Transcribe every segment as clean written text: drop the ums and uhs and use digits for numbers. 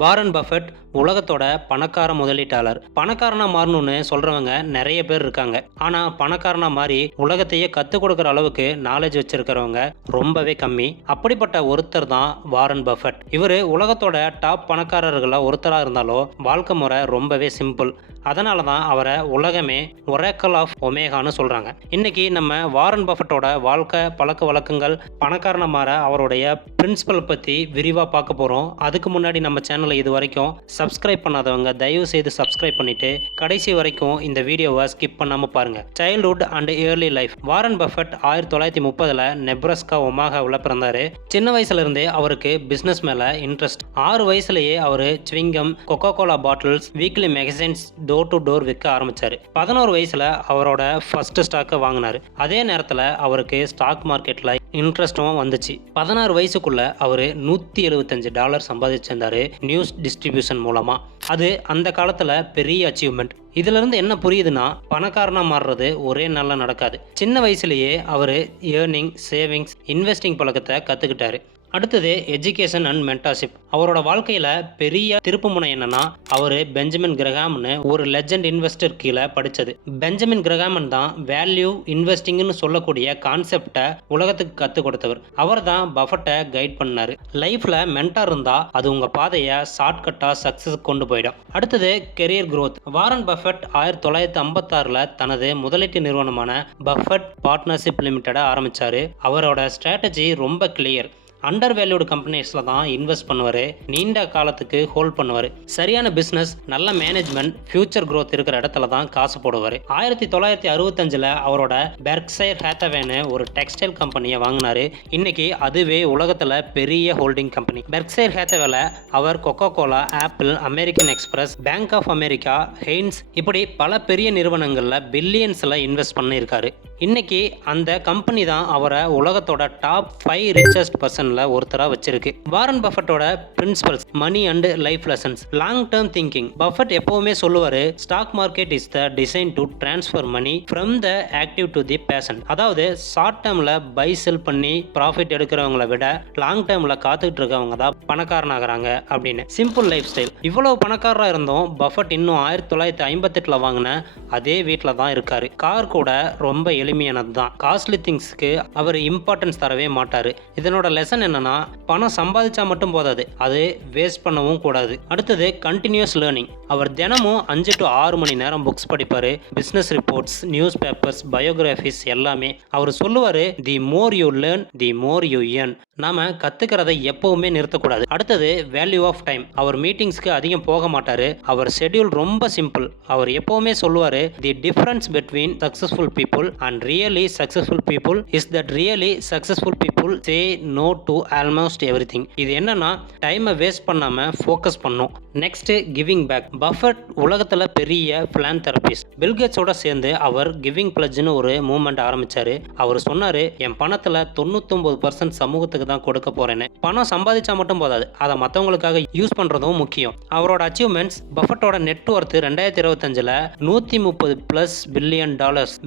Warren Buffett உலகத்தோட பணக்கார முதலீட்டாளர். பணக்காரனா மாறணும்னு சொல்றவங்க நிறைய பேர் இருக்காங்க. ஆனா பணக்காரனா மாறி உலகத்தையே கத்துக் கொடுக்கிற அளவுக்கு நாலேஜ் வச்சிருக்கிறவங்க ரொம்பவே கம்மி. அப்படிப்பட்ட ஒருத்தர் தான் வாரன் பஃபெட். இவரு உலகத்தோட டாப் பணக்காரர்கள ஒருத்தரா இருந்தாலும் வாழ்க்கை முறை ரொம்பவே சிம்பிள். அதனால தான் அவரை உலகமே ஒரேக்கல் ஆஃப் ஒமேகான்னு சொல்றாங்க. இன்னைக்கு நம்ம வாரன் பஃபெட்டோட வாழ்க்கை பழக்க வழக்கங்கள், பணக்காரனா மாற அவருடைய பிரின்சிபல் பத்தி விரிவா பார்க்க போறோம். அதுக்கு முன்னாடி நம்ம சேனலை இது வரைக்கும் சப்ஸ்கிரைப் பண்ணாதவங்க தயவு செய்து சப்ஸ்கிரைப் பண்ணிட்டு கடைசி வரைக்கும் இந்த வீடியோவை ஸ்கிப் பண்ணாம பாருங்க. Childhood and early life. Warren Buffett 1930 Nebraska ஒமாகாவில் பிறந்தாரு. சின்ன வயசுல இருந்தே அவருக்கு பிசினஸ் மேல இன்ட்ரெஸ்ட். 6 வயசுலயே அவரு chewing gum, Coca Cola bottles, weekly magazines door to door விற்க ஆரம்பிச்சாரு. 11 வயசுல அவரோட ஃபர்ஸ்ட் ஸ்டாக்கை வாங்கினாரு. அதே நேரத்தில் அவருக்கு ஸ்டாக் மார்க்கெட்ல இன்ட்ரெஸ்டும் வந்துச்சு. 16 வயசுக்குள்ள அவரு $175 சம்பாதிச்சிருந்தாரு நியூஸ் டிஸ்ட்ரிபியூஷன் மூலமா. அது அந்த காலத்துல பெரிய அச்சீவ்மெண்ட். இதுல இருந்து என்ன புரியுதுன்னா, பணக்காரனா மாறுறது ஒரே நாள்ல நடக்காது. சின்ன வயசுலயே அவரு ஏர்னிங், சேவிங்ஸ், இன்வெஸ்டிங் பழக்கத்தை கத்துக்கிட்டாரு. அடுத்தது எஜுகேஷன் அண்ட் மென்டார்ஷிப். அவரோட வாழ்க்கையில பெரிய திருப்புமுனை என்னன்னா, அவரு பெஞ்சமின் கிரஹாம்னு ஒரு லெஜெண்ட் இன்வெஸ்டர் கீழே படிச்சது. பெஞ்சமின் கிரஹாமன் தான் வேல்யூ இன்வெஸ்டிங்னு சொல்லக்கூடிய கான்செப்டை உலகத்துக்கு கற்றுக் கொடுத்தவர். அவர் தான் பஃபெட்டை கைட் பண்ணாரு. லைஃப்ல மென்டார் இருந்தா அது உங்க பாதையை ஷார்ட்கட்டா சக்சஸ் கொண்டு போயிடும். அடுத்தது கெரியர் growth. வாரன் பஃபெட் 1956 தனது முதலீட்டு நிறுவனமான பஃபெட் பார்ட்னர்ஷிப் லிமிடெடை ஆரம்பிச்சாரு. அவரோட ஸ்ட்ராட்டஜி ரொம்ப கிளியர். அண்டர் வேல்யூடு கம்பெனிஸில் தான் இன்வெஸ்ட் பண்ணுவார். நீண்ட காலத்துக்கு ஹோல்ட் பண்ணுவார். சரியான பிஸ்னஸ், நல்ல மேனேஜ்மெண்ட், ஃபியூச்சர் growth இருக்கிற இடத்துல தான் காசு போடுவார். 1965 அவரோட பெர்க்ஷைர் ஹேத்தவேன்னு ஒரு டெக்ஸ்டைல் கம்பெனியை வாங்கினார். இன்னைக்கு அதுவே உலகத்தில் பெரிய ஹோல்டிங் கம்பெனி. பெர்க்ஷைர் ஹேத்தவேல அவர் Coca Cola, Apple, American Express, Bank of America, Heinz இப்படி பல பெரிய நிறுவனங்களில் பில்லியன்ஸில் இன்வெஸ்ட் பண்ணியிருக்காரு. இன்னைக்கு அந்த கம்பெனி தான் அவரை உலகத்தோட டாப் 5 ரிச்சஸ்ட் பர்சன்ல ஒருத்தராக வச்சிருக்கு. வாரன் பஃபெட்டோட principles, money and life lessons. Long term thinking. Buffett எப்பவுமே சொல்லுவாரு, stock market is the design to transfer money from the active to the patient. அதாவது ஷார்ட் டேர்ம்ல பை செல் பண்ணி ப்ராஃபிட் எடுக்கிறவங்களை விட லாங் டேர்ம்ல காத்துக்கிட்டு இருக்கவங்க தான் பணக்காரனாகிறாங்க அப்படின்னு. Simple life style. இவ்வளவு பணக்காரராக இருந்தோம் பஃபெட் இன்னும் 1958 வாங்கின அதே வீட்டில் தான் இருக்காரு. கார் கூட ரொம்ப எளிமையானது தான். காஸ்ட்லி திங்ஸ்க்கு அவர் இம்பார்ட்டன்ஸ் தரவே மாட்டாரு. இதனோட லெசன் என்னன்னா, பணம் சம்பாதிச்சா மட்டும் போதாது, அது வேஸ்ட் பண்ணவும் கூடாது. அடுத்தது கண்டினியூஸ் லேர்னிங். அவர் தினமும் 5 to 6 மணி நேரம் புக்ஸ் படிப்பாரு. Business reports, newspapers, biographies எல்லாமே. அவர் சொல்லுவாரு, the more you learn the more you earn. நாம கத்துக்கிறதை எப்பவுமே நிறுத்தக்கூடாது. அடுத்தது வேல்யூ ஆஃப் டைம். அவர் மீட்டிங்ஸ்க்கு அதிகம் போக மாட்டாரு. அவர் ஷெட்யூல் ரொம்ப சிம்பிள். அவர் எப்பவுமே சொல்லுவாரு, the difference between successful people and really successful people is that really successful people say no to almost everything. இது என்னன்னா, டைமை வேஸ்ட் பண்ணாம ஃபோக்கஸ் பண்ணும். Next giving back. பஃபெட் உலகத்துல பெரிய பிலான்தெரபிஸ்ட். பில்கேட்ஸோட சேர்ந்து அவர் கிவிங் பிளட்ஜ்னு ஒரு மூவ்மெண்ட் ஆரம்பிச்சாரு. அவர் சொன்னாரு, என் பணத்துல 99% சமூகத்துக்கு தான் கொடுக்க போறேன்னு. பணம் சம்பாதிச்சா மட்டும் போதாது, அதை மற்றவங்களுக்காக யூஸ் பண்றதும் முக்கியம். அவரோட அச்சீவ்மெண்ட்ஸ். பஃபெட்டோட நெட்வொர்த் 2025 $130+ பில்லியன்.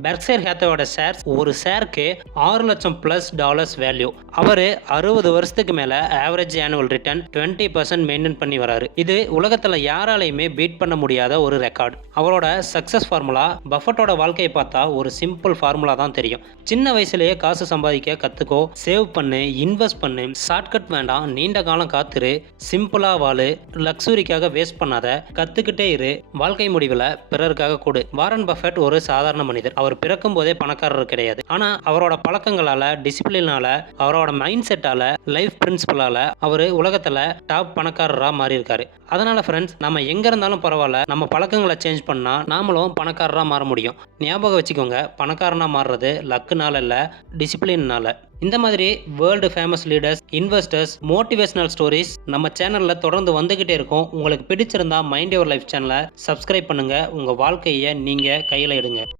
பெர்க்ஷைர் ஹேத்தவேயோட ஷேர்ஸ் ஒரு ஷேருக்கு $6 லட்சம்+ வேல்யூ. அவரு 60 வருஷத்துக்கு மேல ஆவரேஜ் ஆனுவல் ரிட்டர்ன் 20% மெயின்டைன் பண்ணி வராரு. இது உலகத்துல யாராலையுமே பீட் பண்ண முடியாத ஒரு ரெக்கார்ட். அவரோட சக்சஸ் ஃபார்முலா. பஃபெட்டோட வாழ்க்கையை பார்த்தா ஒரு சிம்பிள் ஃபார்முலா தான் தெரியும். சின்ன வயசுலயே காசு சம்பாதிக்க கத்துக்கோ, சேவ் பண்ணு, இன்வெஸ்ட் பண்ணு, ஷார்ட்கட் வேண்டாம், நீண்ட காலம் காத்துரு, சிம்பிளா வாழு, லக்ஸுரிக்காக வேஸ்ட் பண்ணாத, கத்துக்கிட்டே இரு, வாழ்க்கை முடிவில் பிறருக்காக கொடு. வாரன் பஃபெட் ஒரு சாதாரண மனிதர். அவர் பிறக்கும் போதே பணக்காரர் கிடையாது. ஆனா அவரோட பழக்கங்களால, டிசிப்ளினால, அவரோட மைண்ட் செட்டால, லைஃப் பிரின்சிபலால அவர் உலகத்துல டாப் பணக்காரரா மாறி இருக்காரு. அதனால ஃப்ரெண்ட்ஸ், நம்ம எங்க இருந்தாலும் பரவாயில்ல, நம்ம பழக்கங்களை சேஞ்ச் பண்ணா நாமளும் பணக்காரரா மாற முடியும். ஞாபகம் வச்சுக்கோங்க, பணக்காரனா மாறுறது லக்குனால இல்ல, டிசிப்ளின்னால. இந்த மாதிரி world famous leaders, investors, motivational stories நம்ம சேனல்ல தொடர்ந்து வந்துகிட்டே இருக்கும். உங்களுக்கு பிடிச்சிருந்தா மைண்ட் யுவர் லைஃப் சேனலை சப்ஸ்கிரைப் பண்ணுங்க. உங்க வாழ்க்கையை நீங்க கையில எடுங்க.